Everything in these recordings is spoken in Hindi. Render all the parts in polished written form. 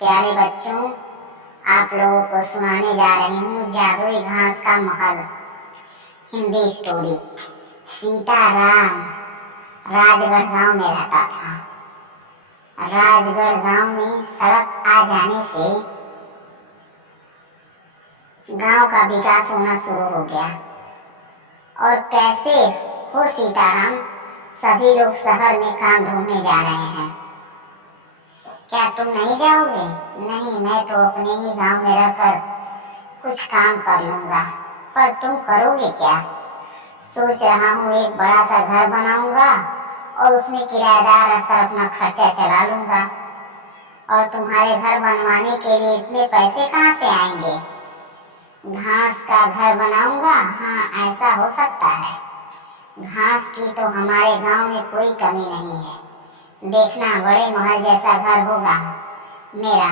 प्यारे बच्चों, आप लोगों को सुनाने जा रही हूँ जादुई घास का महल हिंदी स्टोरी। सीताराम राजगढ़ गांव में रहता था। राजगढ़ गांव में सड़क आ जाने से गांव का विकास होना शुरू हो गया। और कैसे हो सीताराम, सभी लोग शहर में काम ढूंढने जा रहे हैं। क्या तुम नहीं जाओगे? नहीं, मैं तो अपने ही गांव में रहकर कुछ काम कर लूंगा। पर तुम करोगे क्या? सोच रहा हूँ एक बड़ा सा घर बनाऊंगा और उसमें किराएदार रखकर अपना खर्चा चला लूंगा। और तुम्हारे घर बनवाने के लिए इतने पैसे कहाँ से आएंगे? घास का घर बनाऊंगा। हाँ, ऐसा हो सकता है। घास की तो हमारे गांव में कोई कमी नहीं है। देखना, बड़े महल जैसा घर होगा मेरा।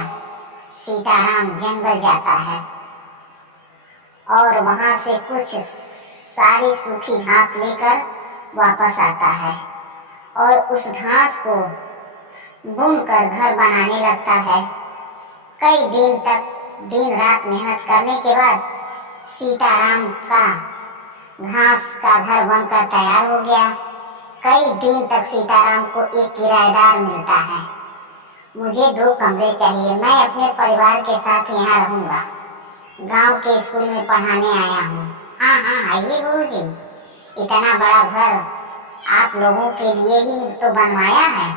सीताराम जंगल जाता है और वहां से कुछ सारी सूखी घास लेकर वापस आता है और उस घास को बुनकर घर बनाने लगता है। कई दिन तक दिन रात मेहनत करने के बाद सीताराम का घास का घर बनकर तैयार हो गया। कई दिन तक सीताराम को एक किराएदार मिलता है। मुझे 2 कमरे चाहिए, मैं अपने परिवार के साथ यहाँ रहूंगा। गांव के स्कूल में पढ़ाने आया हूँ। हाँ हाँ, आइए गुरुजी, इतना बड़ा घर आप लोगों के लिए ही तो बनवाया है।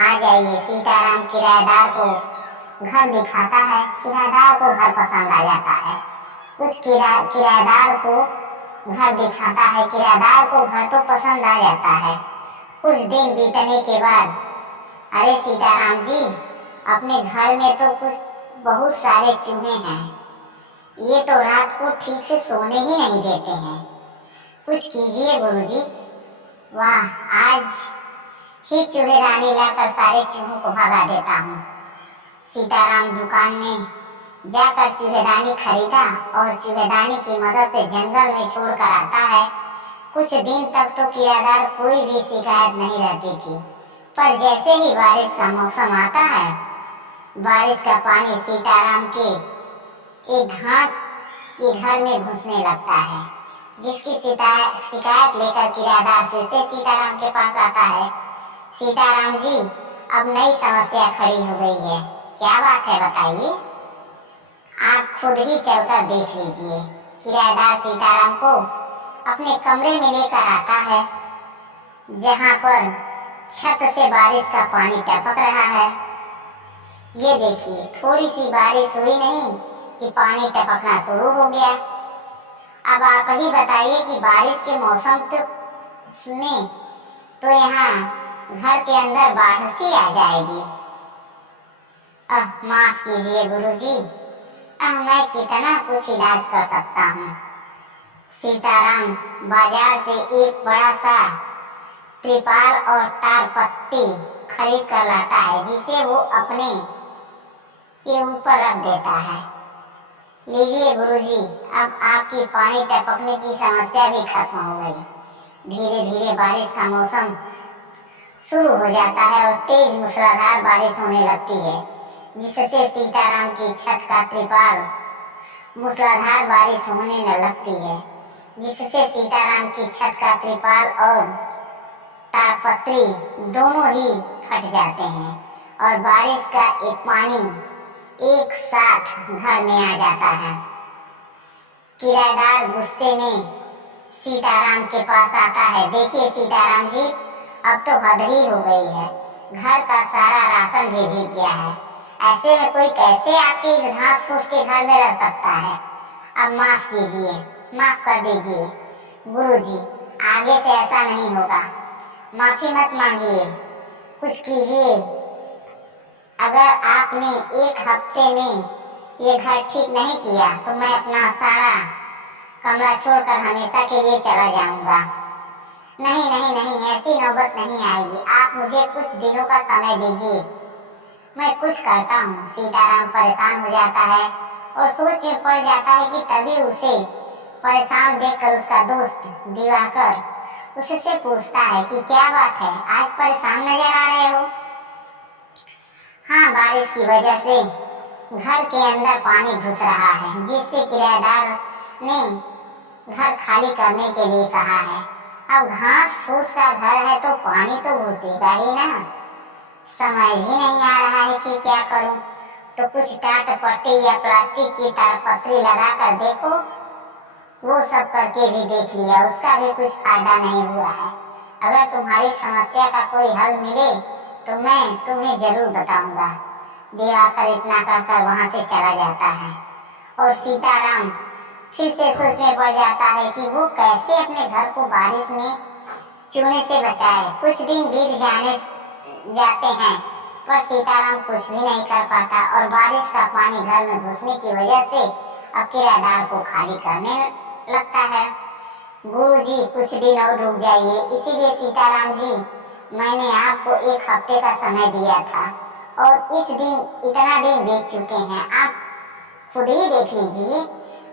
आ जाइए। सीताराम किराएदार को घर दिखाता है। किराएदार को घर पसंद आ जाता है। उस किराएदार को घर दिखाता है। किराएदार को घर तो पसंद आ जाता है। कुछ दिन बीतने के बाद, अरे सीताराम जी, अपने घर में तो कुछ बहुत सारे चूहे हैं। ये तो रात को ठीक से सोने ही नहीं देते हैं। कुछ कीजिए गुरुजी। वाह, आज ही चूहेदानी लाकर सारे चूहों को भगा देता हूँ। सीताराम दुकान में जाकर चूहेदानी खरीदा और चूहेदानी की मदद से जंगल में छोड़कर आता है। कुछ दिन तक तो किराएदार कोई भी शिकायत नहीं रहती थी, पर जैसे ही बारिश का मौसम आता है, बारिश का पानी सीताराम के एक घास के घर में घुसने लगता है। जिसकी शिकायत लेकर किराएदार फिर से सीताराम के पास आता है। सीताराम जी, अब नई समस्या खड़ी हो गई है। क्या बात है, बताइए। आप खुद ही चलकर देख लीजिए। किराएदार सीताराम को अपने कमरे में लेकर आता है, जहाँ पर छत से बारिश का पानी टपक रहा है। ये देखिए, थोड़ी सी बारिश हुई नहीं कि पानी टपकना शुरू हो गया। अब आप ही बताइए कि बारिश के मौसम में तो यहाँ घर के अंदर बाढ़ सी आ जाएगी। माफ कीजिए गुरुजी, मैं कितना कुछ इलाज कर सकता हूँ। सीताराम बाजार से एक बड़ा सा त्रिपाल और तार पट्टी खरीद कर लाता है, जिसे वो अपने के ऊपर रख देता है। लीजिए गुरुजी, अब आपकी पानी टपकने की समस्या भी खत्म हो गई। धीरे धीरे बारिश का मौसम शुरू हो जाता है और तेज मूसलाधार बारिश होने लगती है, जिससे सीताराम की छत का त्रिपाल मूसलाधार बारिश होने न लगती है, जिससे सीताराम की छत का त्रिपाल और तारपत्री दोनों ही फट जाते हैं और बारिश का एक पानी एक साथ घर में आ जाता है। किराएदार गुस्से में सीताराम के पास आता है। देखिए सीताराम जी, अब तो हद ही हो गई है। घर का सारा राशन भी भीग गया है। ऐसे में कोई कैसे आपके इस घास फूस के घर में रह सकता है? अब माफ कीजिए, माफ कर दीजिए गुरुजी, आगे से ऐसा नहीं होगा। माफी मत मांगिए, कुछ कीजिए। अगर आपने एक हफ्ते में ये घर ठीक नहीं किया तो मैं अपना सारा कमरा छोड़कर हमेशा के लिए चला जाऊंगा। नहीं नहीं नहीं, ऐसी नौबत नहीं आएगी। आप मुझे कुछ दिनों का समय दीजिए, मैं कुछ करता हूँ। सीताराम परेशान हो जाता है और सोच में पड़ जाता है कि तभी उसे परेशान देखकर उसका दोस्त दिवाकर उससे पूछता है कि क्या बात है, आज परेशान नजर आ रहे हो? हाँ, बारिश की वजह से घर के अंदर पानी घुस रहा है, जिससे किराएदार ने घर खाली करने के लिए कहा है। अब घास फूस का घर है तो पानी तो घुसेगा ही ना। समझ ही नहीं आ रहा है कि क्या करूं। तो कुछ टाट पट्टी या प्लास्टिक की तारपत्री लगा कर देखो। वो सब करके भी देख लिया, उसका भी कुछ फायदा नहीं हुआ है। अगर तुम्हारी समस्या का कोई हल मिले तो मैं तुम्हें जरूर बताऊंगा। दिवाकर इतना कहकर वहां से चला जाता है और सीताराम फिर से सोच में पड़ जाता है कि वो कैसे अपने घर को बारिश में चूने से बचाए। कुछ दिन बीत जाते हैं पर सीताराम कुछ भी नहीं कर पाता और बारिश का पानी घर में घुसने की वजह से अब किराएदार को खाली करने लगता है। गुरुजी, कुछ दिन और रुक जाइए। इसीलिए सीताराम जी, मैंने आपको 1 हफ्ते का समय दिया था और इतना दिन बीत चुके हैं। आप खुद ही देख लीजिए,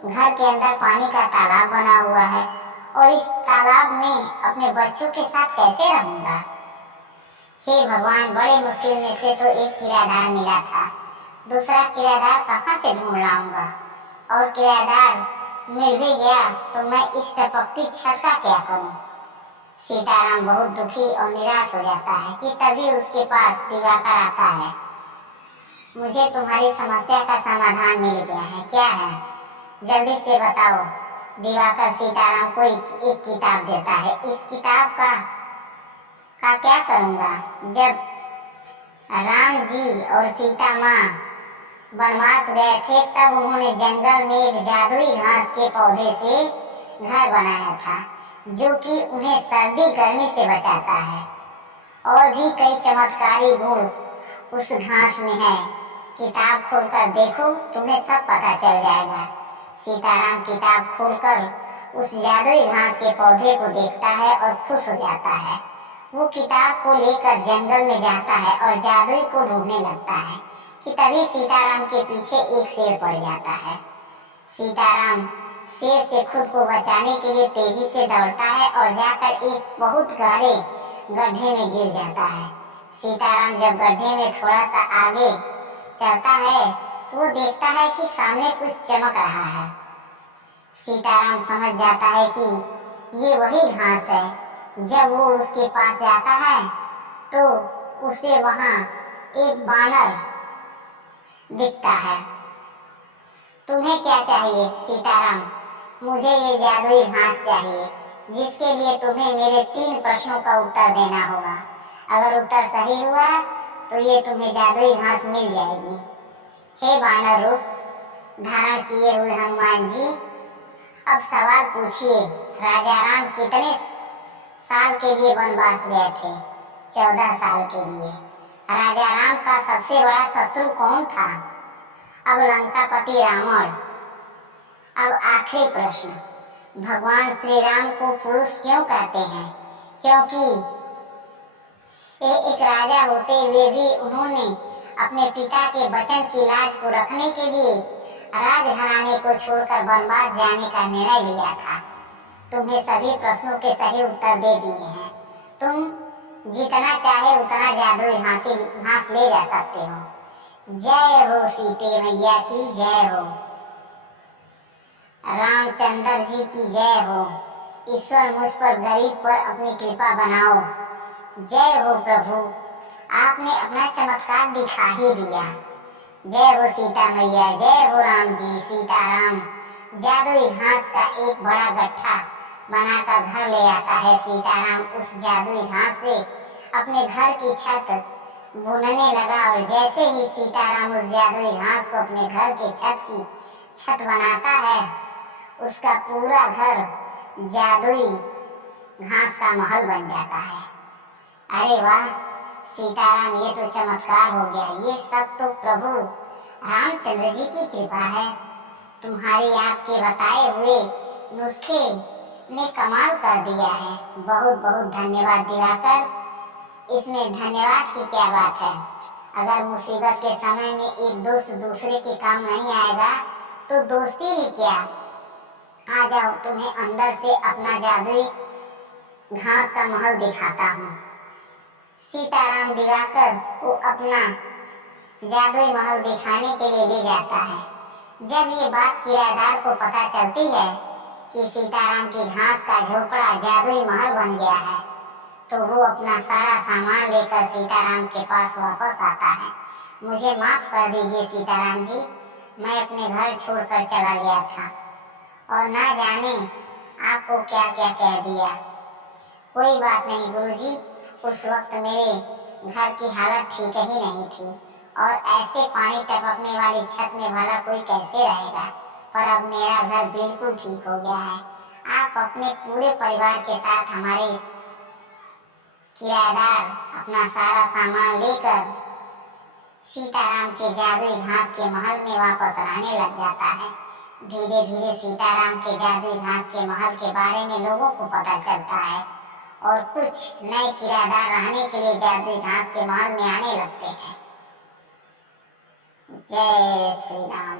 घर के अंदर पानी का तालाब बना हुआ है और इस तालाब में अपने बच्चों के साथ कैसे रहूंगा। हे भगवान, बड़े मुश्किल में से तो एक किराएदार मिला था, दूसरा किराएदार कहाँ से ढूंढ लाऊंगा। और किराएदार मिल भी गया तो मैं इस टपकती छत का क्या करूं। सीताराम बहुत दुखी और निराश हो जाता है कि तभी उसके पास दिवाकर आता है। मुझे तुम्हारी समस्या का समाधान मिल गया है, क्या है, जल्दी से बताओ। दिवाकर सीताराम को एक किताब देता है। इस किताब का क्या करूंगा। जब राम जी और सीता माँ वनवास गए थे तब उन्होंने जंगल में एक जादुई घास के पौधे से घर बनाया था, जो कि उन्हें सर्दी गर्मी से बचाता है। और भी कई चमत्कारी गुण उस घास में है। किताब खोलकर देखो, तुम्हें सब पता चल जाएगा। सीताराम किताब खोलकर उस जादुई घास के पौधे को देखता है और खुश हो जाता है। वो किताब को लेकर जंगल में जाता है और जादुई को ढूंढने लगता है कि तभी सीताराम के पीछे एक शेर पड़ जाता है। सीताराम शेर से खुद को बचाने के लिए तेजी से दौड़ता है और जाकर एक बहुत गहरे गड्ढे में गिर जाता है। सीताराम जब गड्ढे में थोड़ा सा आगे चलता है तो वो देखता है कि सामने कुछ चमक रहा है। सीताराम समझ जाता है कि ये वही घास है। जब वो उसके पास जाता है तो उसे वहां एक बानर दिखता है। तुम्हें क्या चाहिए सीताराम? मुझे ये जादुई घास चाहिए, जिसके लिए तुम्हें मेरे 3 प्रश्नों का उत्तर देना होगा। अगर उत्तर सही हुआ तो ये तुम्हें जादुई घास मिल जाएगी। हे वानर रूप धारण किए हुए हनुमान जी, अब सवाल पूछिए। राजा राम कितने साल के लिए वनवास गए थे? 14 साल के लिए। राजा राम का सबसे बड़ा शत्रु कौन था? अब लंकापति रावण। अब आखिरी प्रश्न, भगवान श्री राम को पुरुष क्यों कहते हैं? क्योंकि एक राजा होते हुए भी उन्होंने अपने पिता के वचन की लाज को रखने के लिए राजघराने को छोड़कर वनवास जाने का निर्णय लिया था। तुम्हें सभी प्रश्नों के सही उत्तर दे दिए हैं। तुम जितना चाहे उतना जादुई घास ले जा सकते हो। जय हो सीते मैया की जय हो, रामचंद्र जी की जय हो। ईश्वर मुझ पर गरीब पर अपनी कृपा बनाओ। जय हो प्रभु, आपने अपना चमत्कार दिखा ही दिया। जय हो सीता मैया, जय हो राम जी। सीताराम जादुई घास का एक बड़ा गट्ठा बनाकर घर ले आता है। सीताराम उस जादुई घास से अपने घर की छत बुनने लगा और जैसे ही सीताराम उस जादुई घास को अपने घर के छत बनाता है, उसका पूरा घर जादुई घास का महल बन जाता है। अरे वाह सीताराम, ये तो चमत्कार हो गया। ये सब तो प्रभु रामचंद्र जी की कृपा है। तुम्हारी आपके बताए हुए नुस्खे ने कमाल कर दिया है। बहुत बहुत धन्यवाद दिवाकर। इसमें धन्यवाद की क्या बात है। अगर मुसीबत के समय में एक दोस्त दूसरे के काम नहीं आएगा तो दोस्ती ही क्या। आ जाओ, तुम्हें अंदर से अपना जादुई घास का महल दिखाता हूँ। सीताराम दिवाकर को अपना जादुई महल दिखाने के लिए ले जाता है। जब ये बात किराएदार को पता चलती है कि सीताराम की घास का झोपड़ा जादुई महल बन गया है, तो वो अपना सारा सामान लेकर सीताराम के पास वापस आता है। मुझे माफ कर दीजिए सीताराम जी, मैं अपने घर छोड़कर चला गया था और ना जाने आपको क्या क्या कह दिया। कोई बात नहीं गुरुजी, उस वक्त मेरे घर की हालत ठीक ही नहीं थी और ऐसे पानी टपकने वाली छत में भला कोई कैसे रहेगा, पर अब मेरा घर बिल्कुल ठीक हो गया है। आप अपने पूरे परिवार के साथ हमारे किराएदार अपना सारा सामान लेकर सीताराम के जादुई घास के महल में वापस रहने लग जाता है। धीरे धीरे सीताराम के जादुई घास के महल के बारे में लोगों को पता चलता है और कुछ नए किराएदार रहने के लिए जादुई घास के महल में आने लगते हैं। जय श्री राम।